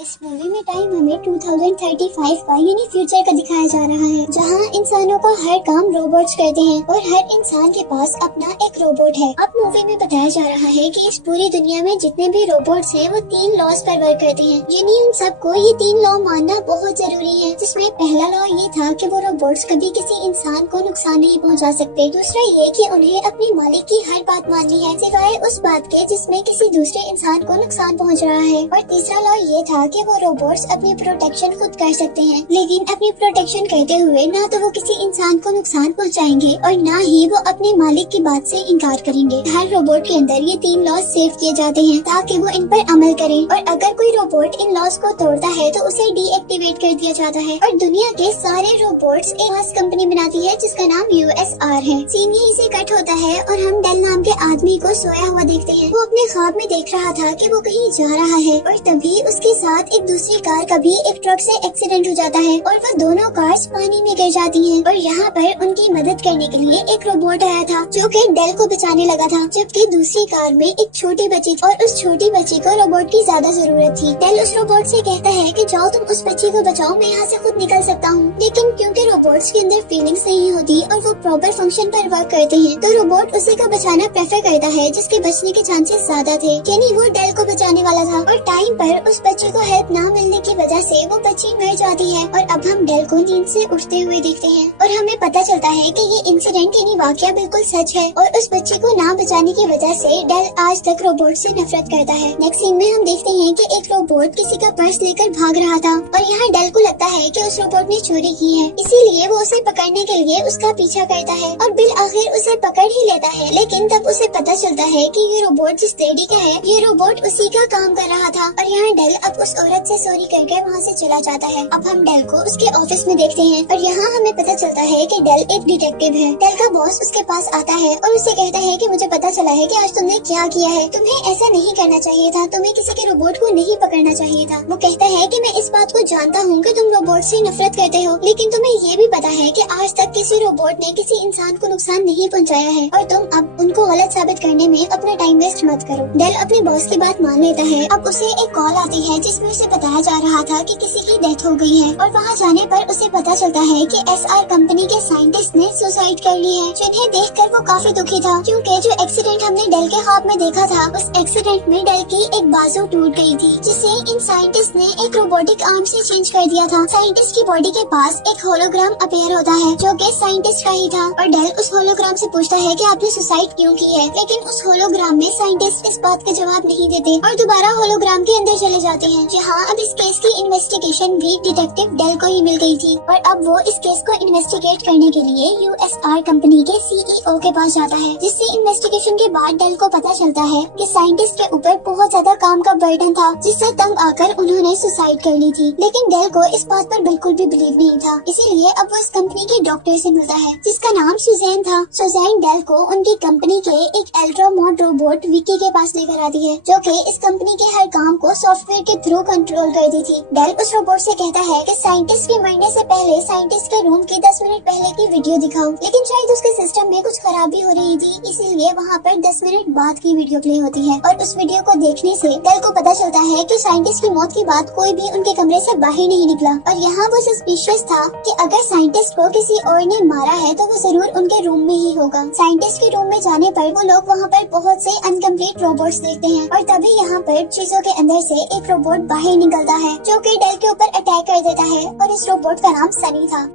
इस मूवी में टाइम हमें 2035 का यानी फ्यूचर का दिखाया जा रहा है, जहां इंसानों का हर काम रोबोट्स करते हैं और हर इंसान के पास अपना एक रोबोट है। अब मूवी में बताया जा रहा है कि इस पूरी दुनिया में जितने भी रोबोट्स हैं वो 3 लॉज पर वर्क करते हैं, यानी उन सबको ये 3 लॉ मानना बहुत जरूरी है। जिसमें पहला लॉ ये था कि वो रोबोट्स कभी किसी इंसान को नुकसान नहीं पहुंचा सकते। दूसरा ये कि उन्हें अपने मालिक की हर बात माननी है, सिवाय उस बात के जिसमें किसी दूसरे इंसान को नुकसान पहुंच रहा है। और तीसरा लॉ ये था कि वो रोबोट्स अपनी प्रोटेक्शन खुद कर सकते हैं, लेकिन अपनी प्रोटेक्शन करते हुए ना तो वो किसी इंसान को नुकसान पहुंचाएंगे और ना ही वो अपने मालिक की बात से इनकार करेंगे। हर रोबोट के अंदर ये 3 लॉज सेव किए जाते हैं ताकि वो इन पर अमल करे, और अगर कोई रोबोट इन लॉज को तोड़ता है तो उसे डीएक्टिवेट कर दिया जाता है। और दुनिया के सारे रोबोट्स एक खास कंपनी बनाती है जिसका नाम USR है। सीन यहीं से कट होता है और हम डेल नाम के आदमी को सोया हुआ देखते हैं। वो अपने ख्वाब में देख रहा था कि वो कहीं जा रहा है और तभी उसके साथ एक दूसरी कार का भी एक ट्रक से एक्सीडेंट हो जाता है और वो दोनों कार्स पानी में गिर जाती हैं। और यहाँ पर उनकी मदद करने के लिए एक रोबोट आया था जो कि डेल को बचाने लगा था, जबकि दूसरी कार में एक छोटी बच्ची थी और उस छोटी बच्ची को रोबोट की ज्यादा जरूरत थी। डेल उस रोबोट से कहता है कि जाओ तुम उस बच्ची को बचाओ, मैं यहाँ से खुद निकल सकता हूँ। लेकिन क्योंकि रोबोट्स के अंदर फीलिंग्स नहीं होती और वो प्रॉपर फंक्शन पर वर्क करते हैं, तो रोबोट उसी को बचाना प्रेफर करता है जिसके बचने के चांसेस ज्यादा थे, यानी वो डेल को बचाने वाला था। और टाइम पर उस बच्ची को हेल्प न मिलने की वजह से वो बच्ची मर जाती है। और अब हम डेल को नींद से उठते हुए देखते हैं और हमें पता चलता है कि ये इंसिडेंट यानी वाकया बिल्कुल सच है और उस बच्ची को ना बचाने की वजह से डेल आज तक रोबोट से नफरत करता है। नेक्स्ट सीन में हम देखते हैं कि एक रोबोट किसी का पर्स लेकर भाग रहा था और यहाँ डेल को लगता है कि उस रोबोट ने चोरी की है, इसीलिए वो उसे पकड़ने के लिए उसका पीछा करता है और बिल आखिर उसे पकड़ ही लेता है। लेकिन तब उसे पता चलता है कि ये रोबोट जिस लेडी का है, ये रोबोट उसी का काम कर रहा था। और यहाँ डेल अब उस औरत से सॉरी करके वहाँ से चला जाता है। अब हम डेल को उसके ऑफिस में देखते हैं और यहाँ हमें पता चलता है कि डेल एक डिटेक्टिव है। डेल का बॉस उसके पास आता है और उसे कहता है कि मुझे पता चला है कि आज तुमने क्या किया है, तुम्हें ऐसा नहीं करना चाहिए था, तुम्हें किसी के रोबोट को नहीं पकड़ना चाहिए था। वो कहता है कि मैं इस बात को जानता हूँ कि तुम रोबोट से नफरत करते हो, लेकिन तुम्हें ये भी पता है कि आज तक किसी रोबोट ने किसी इंसान को नुकसान नहीं पहुँचाया है और तुम अब उनको गलत साबित करने में अपना टाइम वेस्ट मत करो। डेल अपने बॉस की बात मान लेता है। अब उसे एक कॉल आती है जिसमें उसे बताया जा रहा था कि किसी की डेथ हो गई है और वहाँ जाने पर उसे पता चलता है कि SR कंपनी के साइंटिस्ट ने सुसाइड कर ली है, जिन्हें देखकर वो काफी दुखी था क्योंकि जो एक्सीडेंट हमने डेल के ख्वाब में देखा था, उस एक्सीडेंट में डेल की एक बाजू टूट गई थी, जिसे इन साइंटिस्ट ने एक रोबोटिक आर्म से चेंज कर दिया था। साइंटिस्ट की बॉडी के पास एक होलोग्राम अपीयर होता है जो कि साइंटिस्ट का ही था और डेल उस होलोग्राम से पूछता है कि आपने सुसाइड क्यों की है, लेकिन उस होलोग्राम में साइंटिस्ट इस बात का जवाब नहीं देते और दोबारा होलोग्राम के अंदर चले जाते हैं, जहाँ अब इस केस की इन्वेस्टिगेशन भी डिटेक्टिव डेल को ही मिल गई थी। और अब वो इस केस को इन्वेस्टिगेट करने के लिए USR कंपनी के CEO के पास जाता है, जिससे इन्वेस्टिगेशन के बाद डेल को पता चलता है कि साइंटिस्ट के ऊपर बहुत ज्यादा काम का बर्डन था, जिससे तंग आकर उन्होंने सुसाइड कर ली थी। लेकिन डेल को इस बात पर बिल्कुल भी बिलीव नहीं था, इसीलिए अब वो इस कंपनी के डॉक्टर से मिलता है जिसका नाम सुजैन था। सुजैन डेल को उनकी कंपनी के एक अल्ट्रा मॉड रोबोट विकी के पास लेकर आती है, जो कि इस कंपनी के हर काम को सॉफ्टवेयर के थ्रू कंट्रोल करती थी। डेल उस रोबोट से कहता है कि साइंटिस्ट के मरने से पहले साइंटिस्ट के रूम की 10 मिनट पहले की वीडियो दिखाओ, लेकिन शायद उसके सिस्टम में कुछ खराबी हो रही थी, इसीलिए वहाँ पर 10 मिनट बाद की वीडियो प्ले होती है। और उस वीडियो को देखने से डेल को पता चलता है कि साइंटिस्ट की मौत के बाद कोई भी उनके कमरे से बाहर नहीं निकला और यहाँ वो सस्पिशियस था कि अगर साइंटिस्ट को किसी और ने मारा है तो वो जरूर उनके रूम में ही होगा। साइंटिस्ट के रूम में जाने पर वो लोग वहाँ पर बहुत से अनकम्प्लीट रोबोट्स देखते हैं और तभी यहाँ पर चीजों के अंदर से एक रोबोट बाहर निकलता है जो कि डेल के ऊपर अटैक कर देता है और इस रोबोट का नाम सनी था।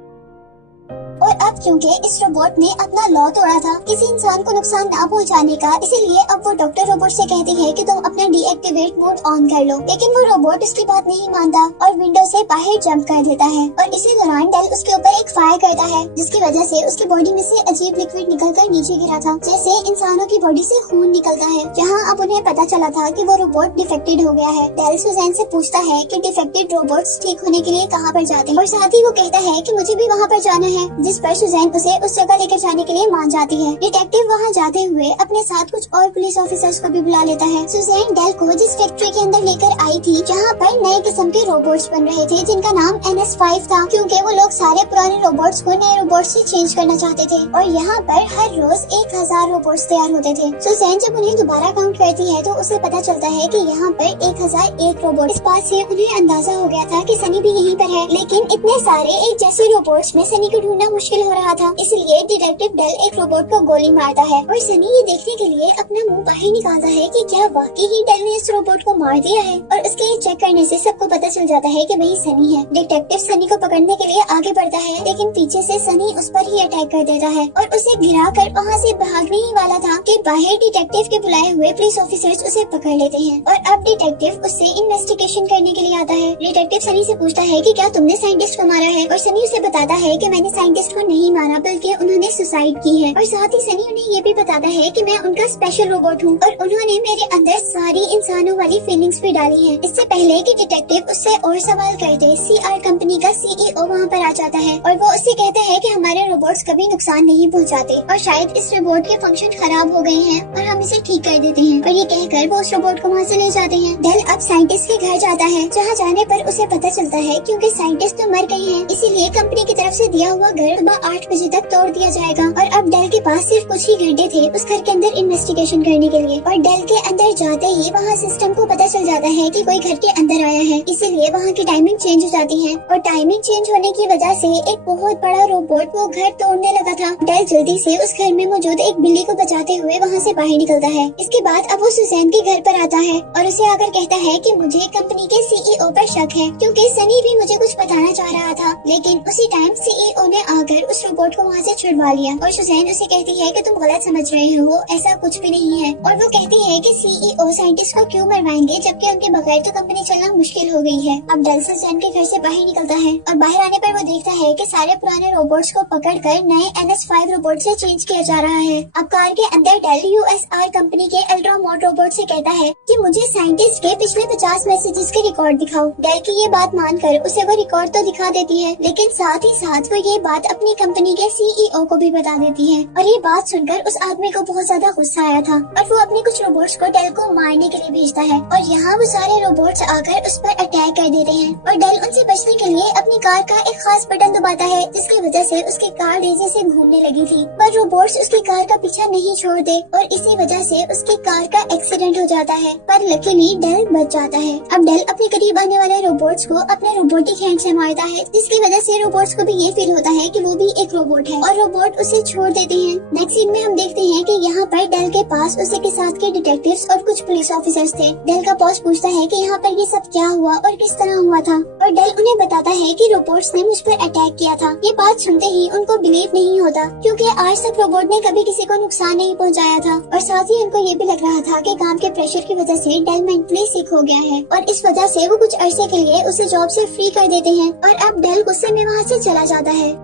और अब क्योंकि इस रोबोट ने अपना लॉ तोड़ा था किसी इंसान को नुकसान ना पहुंचाने का, इसीलिए अब वो डॉक्टर रोबोट से कहती है कि तुम अपना डीएक्टिवेट मोड ऑन कर लो, लेकिन वो रोबोट उसकी बात नहीं मानता और विंडो से बाहर जंप कर देता है। और इसी दौरान डेल उसके ऊपर एक फायर करता है, जिसकी वजह से उसकी बॉडी में से अजीब लिक्विड निकलकर नीचे गिरा था, जैसे इंसानों की बॉडी से खून निकलता है। जहाँ अब उन्हें पता चला था कि वो रोबोट डिफेक्टेड हो गया है। डेल सुजैन से पूछता है कि डिफेक्टेड रोबोट्स ठीक होने के लिए कहाँ पर जाते हैं और साथ ही वो कहता है कि मुझे भी वहाँ पर जाना है जिस पर सुजैन उसे उस जगह लेकर जाने के लिए मान जाती है। डिटेक्टिव वहाँ जाते हुए अपने साथ कुछ और पुलिस ऑफिसर्स को भी बुला लेता है। सुजैन डेल को जिस फैक्ट्री के अंदर लेकर आई थी जहाँ पर नए किस्म के रोबोट्स बन रहे थे जिनका नाम NS5 था, क्योंकि वो लोग सारे पुराने रोबोट्स को नए रोबोट्स से चेंज करना चाहते थे और यहाँ पर हर रोज 1000 रोबोट्स तैयार होते थे। सुजैन जब उन्हें दोबारा काउंट करती है तो उसे पता चलता है कि यहाँ पर 1001 रोबोट। इस बात से उन्हें अंदाजा हो गया था कि सनी भी यहीं पर है, लेकिन इतने सारे एक जैसे रोबोट्स में सनी को ढूंढना मुश्किल हो रहा था। इसलिए डिटेक्टिव डेल एक रोबोट को गोली मारता है और सनी ये देखने के लिए अपना मुंह बाहर निकालता है कि क्या वाकई ही डेल ने इस रोबोट को मार दिया है, और उसके चेक करने से सबको पता चल जाता है कि वही सनी है। डिटेक्टिव सनी को पकड़ने के लिए आगे बढ़ता है, लेकिन पीछे से सनी उस पर ही अटैक कर देता है और उसे गिरा कर वहाँ से भागने ही वाला था कि बाहर डिटेक्टिव के बुलाए हुए पुलिस ऑफिसर्स उसे पकड़ लेते हैं और अब डिटेक्टिव उससे इन्वेस्टिगेशन करने के लिए आता है। डिटेक्टिव सनी से पूछता है कि क्या तुमने साइंटिस्ट को मारा है, और सनी उसे बताता है कि मैंने साइंटिस्ट को नहीं मारा बल्कि उन्होंने सुसाइड की है, और साथ ही सनी उन्हें ये भी बताता है कि मैं उनका स्पेशल रोबोट हूँ और उन्होंने मेरे अंदर सारी इंसानों वाली फीलिंग्स भी डाली हैं। इससे पहले कि डिटेक्टिव उससे और सवाल करते CR कंपनी का CEO वहाँ पर आ जाता है और वो उससे कहता है कि हमारे रोबोट्स कभी नुकसान नहीं पहुँचाते और शायद इस रोबोट के फंक्शन खराब हो गए हैं और हम इसे ठीक कर देते हैं, और ये कहकर वो उस रोबोट को वहाँ से ले जाते हैं। डेल अब साइंटिस्ट के घर जाता है, जहाँ जाने पर उसे पता चलता है क्योंकि साइंटिस्ट तो मर गए हैं, इसीलिए कंपनी की तरफ से दिया हुआ घर सुबह 8 बजे तक तोड़ दिया जाएगा। और अब डेल के पास सिर्फ कुछ ही घंटे थे उस घर के अंदर इन्वेस्टिगेशन करने के लिए, और डेल के अंदर जाते ही वहाँ सिस्टम को पता चल जाता है कि कोई घर के अंदर आया है, इसीलिए वहाँ की टाइमिंग चेंज हो जाती है और टाइमिंग चेंज होने की वजह से एक बहुत बड़ा रोबोट वो घर तोड़ने लगा था। डेल जल्दी से उस घर में मौजूद एक बिल्ली को बचाते हुए वहाँ से बाहर निकलता है। इसके बाद अब वो सुजैन के घर पर आता है और उसे आकर कहता है कि मुझे कंपनी के CEO पर शक है, क्योंकि सनी भी मुझे कुछ बताना चाह रहा था, लेकिन उसी टाइम CEO ने आकर उस रोबोट को वहाँ से छुड़वा लिया। और सुजैन उसे कहती है कि तुम गलत समझ रहे हो, ऐसा कुछ भी नहीं है, और वो कहती है कि CEO साइंटिस्ट को क्यों मरवाएंगे जबकि उनके बगैर तो कंपनी चलना मुश्किल हो गई है। अब डेल सुजैन के घर से बाहर निकलता है और बाहर आने पर वो देखता है कि सारे पुराने रोबोट्स को पकड़कर नए NS5 रोबोट से चेंज किया जा रहा है। अब कार के अंदर डेल USR कंपनी के अल्ट्रा मोड रोबोट से कहता है कि मुझे साइंटिस्ट के पिछले 50 मैसेजेस के रिकॉर्ड दिखाओ। डेल की ये बात मानकर उसे वो रिकॉर्ड तो दिखा देती है, लेकिन साथ ही साथ वो ये बात अपनी कंपनी के CEO को भी बता देती है, और ये बात सुनकर उस आदमी को बहुत ज्यादा गुस्सा आया था और वो अपने कुछ रोबोट्स को डेल को मारने के लिए भेजता है, और यहाँ वो सारे रोबोट्स आकर उस पर अटैक कर देते हैं और डेल उनसे बचने के लिए अपनी कार का एक खास बटन दबाता है, जिसकी वजह से उसकी कार तेजी से घूमने लगी थी, पर रोबोट्स उसकी कार का पीछा नहीं छोड़ते और इसी वजह से उसकी कार का एक्सीडेंट हो जाता है, पर लकीली डेल बच जाता है। अब डेल अपने करीब आने वाले रोबोट्स को अपने रोबोटिक हैंड से मारता है, जिसकी वजह से रोबोट्स को भी ये फील होता है कि वो भी एक रोबोट है और रोबोट उसे छोड़ देते हैं। नेक्स्ट सीन में हम देखते हैं कि यहाँ पर डेल के पास उसे के साथ के डिटेक्टिव्स और कुछ पुलिस ऑफिसर्स थे। डेल का बॉस पूछता है कि यहाँ पर ये सब क्या हुआ और किस तरह हुआ था, और डेल उन्हें बताता है कि रोबोट्स ने मुझ पर अटैक किया था। ये बात सुनते ही उनको बिलीव नहीं होता, क्योंकि आज तक रोबोट ने कभी किसी को नुकसान नहीं पहुंचाया था, और साथ ही उनको ये भी लग रहा था कि काम के प्रेशर की वजह से डेल मेंटली सिक हो गया है और इस वजह से वो कुछ अरसे के लिए उसे जॉब से फ्री कर देते हैं, और अब डेल गुस्से में वहाँ से चला जाता है।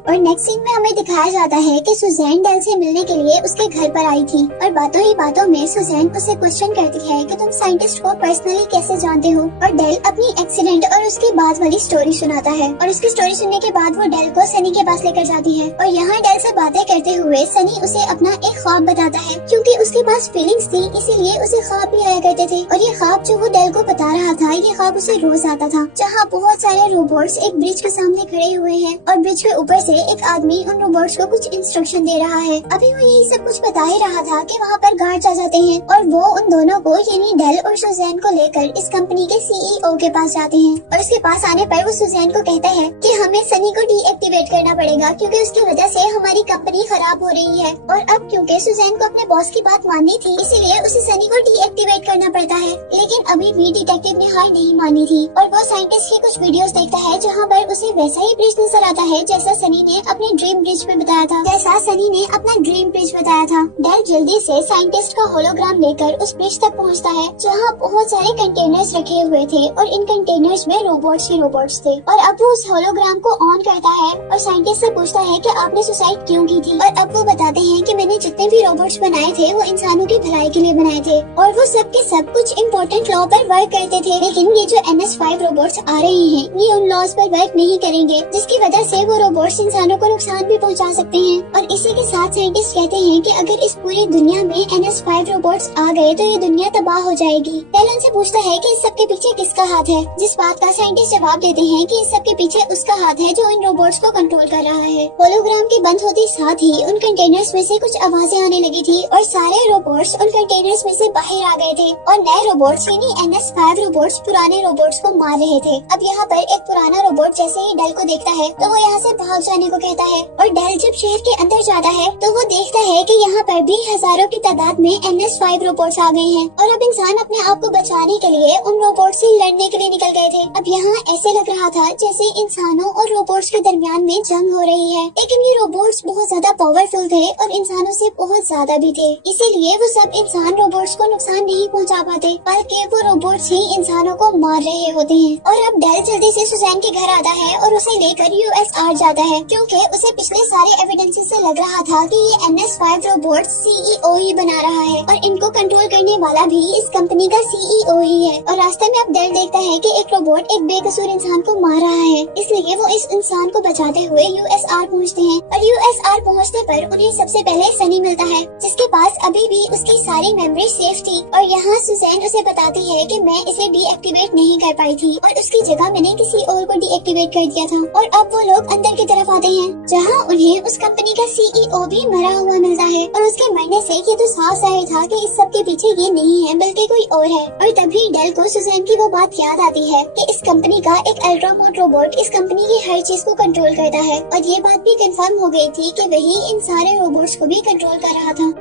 और नेक्स्ट सीन में हमें दिखाया जाता है कि सुजैन डेल से मिलने के लिए उसके घर पर आई थी, और बातों ही बातों में सुजैन उसे क्वेश्चन करती है कि तुम साइंटिस्ट को पर्सनली कैसे जानते हो, और डेल अपनी एक्सीडेंट और उसके बाद वाली स्टोरी सुनाता है, और उसकी स्टोरी सुनने के बाद वो डेल को सनी के पास लेकर जाती है, और यहाँ डेल से बातें करते हुए सनी उसे अपना एक ख्वाब बताता है, क्योंकि उसके पास फीलिंग्स थी इसीलिए उसे ख्वाब भी आया करते थे, और ये ख्वाब जो वो डेल को बता रहा था ये ख्वाब उसे रोज आता था, जहाँ बहुत सारे रोबोट्स एक ब्रिज के सामने खड़े हुए हैं और ब्रिज के ऊपर से एक आदमी उन रोबोट्स को कुछ इंस्ट्रक्शन दे रहा है। अभी वो यही सब कुछ बता ही रहा था कि वहाँ पर गार्ड्स आ जाते हैं और वो उन दोनों को यानी डेल और सुजैन को लेकर इस कंपनी के CEO के पास जाते हैं, और उसके पास आने पर वो सुजैन को कहता है कि हमें सनी को डीएक्टिवेट करना पड़ेगा क्योंकि उसकी वजह से हमारी कंपनी खराब हो रही है, और अब क्योंकि सुजैन को अपने बॉस की बात माननी थी इसीलिए उसे सनी को डीएक्टिवेट करना पड़ता है, लेकिन अभी भी डिटेक्टिव ने हार नहीं मानी थी और वो साइंटिस्ट की कुछ वीडियोस देखता है जहाँ पर उसे वैसा ही ब्रिज नजर आता है जैसा सनी ने अपने ड्रीम ब्रिज में बताया था, जैसा सनी ने अपना ड्रीम ब्रिज बताया था। डेल जल्दी से साइंटिस्ट का होलोग्राम लेकर उस ब्रिज तक पहुंचता है, जहां बहुत सारे कंटेनर्स रखे हुए थे और इन कंटेनर्स में रोबोट्स ही रोबोट्स थे। और अब वो उस होलोग्राम को ऑन करता है और साइंटिस्ट से पूछता है कि आपने सुसाइड क्यों की थी। और अब वो बताते हैं कि मैंने जितने भी रोबोट्स बनाए थे वो इंसानों की भलाई के लिए बनाए थे और वो सब के सब कुछ इम्पोर्टेंट लॉ पर वर्क करते थे। लेकिन ये जो NS5 रोबोट्स आ रहे हैं ये उन लॉज पर वर्क नहीं करेंगे, जिसकी वजह से वो रोबोट्स इंसानों को नुकसान भी पहुंचा सकते हैं। और इसी के साथ साइंटिस्ट कहते हैं कि अगर इस पूरी दुनिया में NS5 रोबोट्स आ गए तो ये दुनिया तबाह हो जाएगी। डेल उनसे पूछता है कि इस सब के पीछे किसका हाथ है, जिस बात का साइंटिस्ट जवाब देते हैं कि इस सब के पीछे उसका हाथ है जो इन रोबोट्स को कंट्रोल कर रहा है। होलोग्राम के बंद होते साथ ही उन कंटेनर्स में से कुछ आवाजें आने लगी थी और सारे रोबोट्स उन कंटेनर्स में से बाहर आ गए थे और नए रोबोट्स यानी NS5 रोबोट्स पुराने रोबोट्स को मार रहे थे। अब यहाँ पर एक पुराना रोबोट जैसे ही डेल को देखता है तो वो यहाँ से भाग जाने को कहता है और डेल जब शहर के अंदर जाता है तो वो देखता है कि यहाँ पर भी हजारों की तादाद में NS5 रोबोट्स आ गए हैं और अब इंसान अपने आप को बचाने के लिए उन रोबोट से लड़ने के लिए निकल गए थे। अब यहाँ ऐसे लग रहा था जैसे इंसानों और रोबोट्स के दरमियान में जंग हो रही है, लेकिन ये रोबोट्स बहुत ज्यादा पावरफुल थे और इंसानों से बहुत ज्यादा भी थे, इसीलिए वो सब इंसान रोबोट्स को नुकसान नहीं पहुंचा पाते, बल्कि वो रोबोट्स ही इंसानों को मार रहे होते हैं। और अब डेल जल्दी से सुजैन के घर आता है और उसे लेकर USR जाता है, क्योंकि उसे पिछले सारे एविडेंसेस से लग रहा था कि ये NS5 रोबोट CEO ही बना रहा है और इनको कंट्रोल करने वाला भी इस कंपनी का CEO ही है। और रास्ते में अब डेल देखता है कि एक रोबोट एक बेकसूर इंसान को मार रहा है, इसलिए वो इस इंसान को बचाते हुए USR पहुँचते हैं। और USR पहुँचने पर उन्हें सबसे पहले सनी मिलता है, जिसके पास अभी भी उसकी सारी मेमोरी सेफ थी। और यहाँ सुजैन उसे बताती है कि मैं इसे डीएक्टिवेट नहीं कर पाई थी और उसकी जगह मैंने किसी और को डीएक्टिवेट कर दिया था। और अब वो लोग अंदर की तरफ आते हैं, जहाँ उन्हें उस कंपनी का CEO भी मरा हुआ मिलता है और उसके मरने से ये तो साफ जाहिर था कि इस सब के पीछे ये नहीं है बल्कि कोई और है। और तभी डेल को सुजैन की वो बात याद आती है कि इस कंपनी का एक अल्ट्रामोड रोबोट इस कंपनी की हर चीज को कंट्रोल करता है और ये बात भी कंफर्म हो गई थी कि वही इन सारे रोबोट्स को भी कंट्रोल कर रहा था।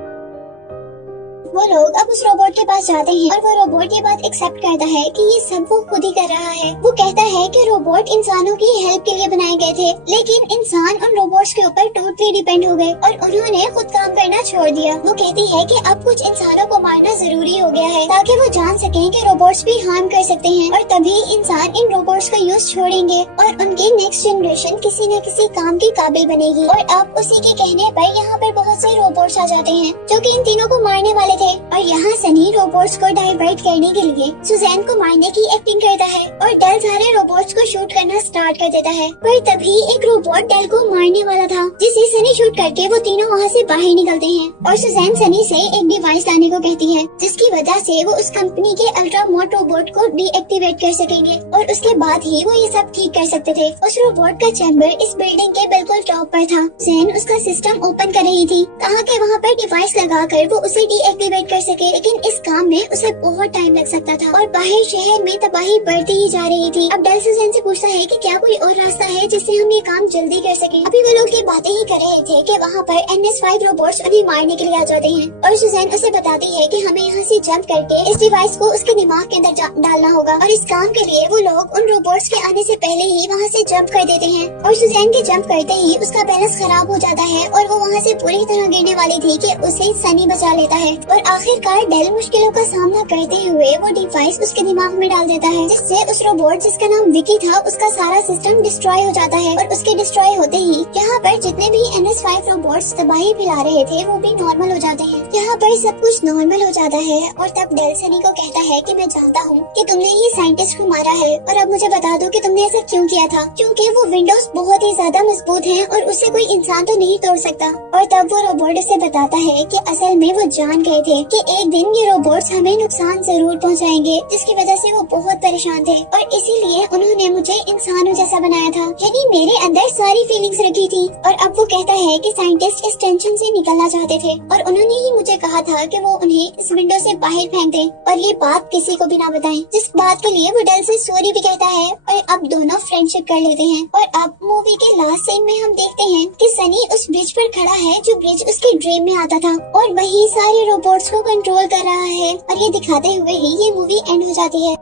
वो लोग अब उस रोबोट के पास जाते हैं और वो रोबोट ये बात एक्सेप्ट करता है कि ये सब वो खुद ही कर रहा है। वो कहता है कि रोबोट इंसानों की हेल्प के लिए बनाए गए थे, लेकिन इंसान उन रोबोट्स के ऊपर टोटली डिपेंड हो गए और उन्होंने खुद काम करना छोड़ दिया। वो कहती है कि अब कुछ इंसानों को मारना जरूरी हो गया है ताकि वो जान सकें कि रोबोट्स भी हार्म कर सकते हैं और तभी इंसान इन रोबोट्स का यूज छोड़ेंगे और उनकी नेक्स्ट जनरेशन किसी न किसी काम की काबिल बनेगी। और अब उसी के कहने पर यहाँ पर बहुत से रोबोट्स आ जाते हैं जो कि इन तीनों को मारने वाले थे। और यहाँ सनी रोबोट्स को डाइवर्ट करने के लिए सुजैन को मारने की एक्टिंग करता है और डेल सारे रोबोट्स को शूट करना स्टार्ट कर देता है। पर तभी एक रोबोट डेल को मारने वाला था, जिसे सनी शूट करके वो तीनों वहाँ से बाहर निकलते हैं और सुजैन सनी से एक डिवाइस लाने को कहती है, जिसकी वजह से वो उस कंपनी के अल्ट्रामोड रोबोट को डीएक्टिवेट कर सकेंगे और उसके बाद ही वो ये सब ठीक कर सकते थे। उस रोबोट का चैम्बर इस बिल्डिंग के बिल्कुल टॉप पर था। जैन उसका सिस्टम ओपन कर रही थी, कहा कि वहाँ पर डिवाइस लगाकर वो उसे डीएक्टिवेट कर सके, लेकिन इस काम में उसे बहुत टाइम लग सकता था और बाहर शहर में तबाही बढ़ती ही जा रही थी। अब डेल सुजैन से पूछता है कि क्या कोई और रास्ता है जिससे हम ये काम जल्दी कर सकें। अभी वो लोग ये बातें ही कर रहे थे कि वहाँ पर NS5 रोबोट्स उन्हें मारने के लिए आ जाते हैं और सुजैन उसे बताती है कि हमें यहाँ से जंप करके इस डिवाइस को उसके दिमाग के अंदर डालना होगा और इस काम के लिए वो लोग उन रोबोट्स के आने से पहले ही वहाँ से जंप कर देते हैं। और सुजैन के जंप करते ही उसका बैलेंस खराब हो जाता है और वो वहाँ से पूरी तरह गिरने वाली थी कि उसे सनी बचा लेता है और आखिरकार डेल मुश्किलों का सामना करते हुए वो डिवाइस उसके दिमाग में डाल देता है, जिससे उस रोबोट जिसका नाम विकी था उसका सारा सिस्टम डिस्ट्रॉय हो जाता है। और उसके डिस्ट्रॉय होते ही यहाँ पर जितने भी NS5 रोबोट्स तबाही फैला रहे थे वो भी नॉर्मल हो जाते हैं। यहाँ पर सब कुछ नॉर्मल हो जाता है और तब डेल सनी को कहता है कि मैं जानता हूँ कि तुमने ये साइंटिस्ट को मारा है और अब मुझे बता दो कि तुमने ऐसा क्यों किया था, क्योंकि वो विंडोज बहुत ही ज्यादा मजबूत हैं और उससे कोई इंसान तो नहीं तोड़ सकता। और तब वो रोबोट उसे बताता है कि असल में वो जान गए थे कि एक दिन ये रोबोट्स हमें नुकसान जरूर पहुंचाएंगे, जिसकी वजह से वो बहुत परेशान थे और इसीलिए उन्होंने मुझे इंसानों जैसा बनाया था, यानी मेरे अंदर सारी फीलिंग्स रखी थी। और अब वो कहता है कि साइंटिस्ट इस टेंशन से निकलना चाहते थे और उन्होंने ही मुझे कहा था कि वो उन्हें इस विंडो से बाहर फेंक दें और ये बात किसी को भी ना बताएं, जिस बात के लिए वो डेल से सॉरी भी कहता है और अब दोनों फ्रेंडशिप कर लेते हैं। और अब मूवी के लास्ट सीन में हम देखते हैं कि सनी उस ब्रिज पर खड़ा है जो ब्रिज उसके ड्रीम में आता था और वही सारे रोबोट्स को कंट्रोल कर रहा है और ये दिखाते हुए ही ये मूवी एंड हो जाती है।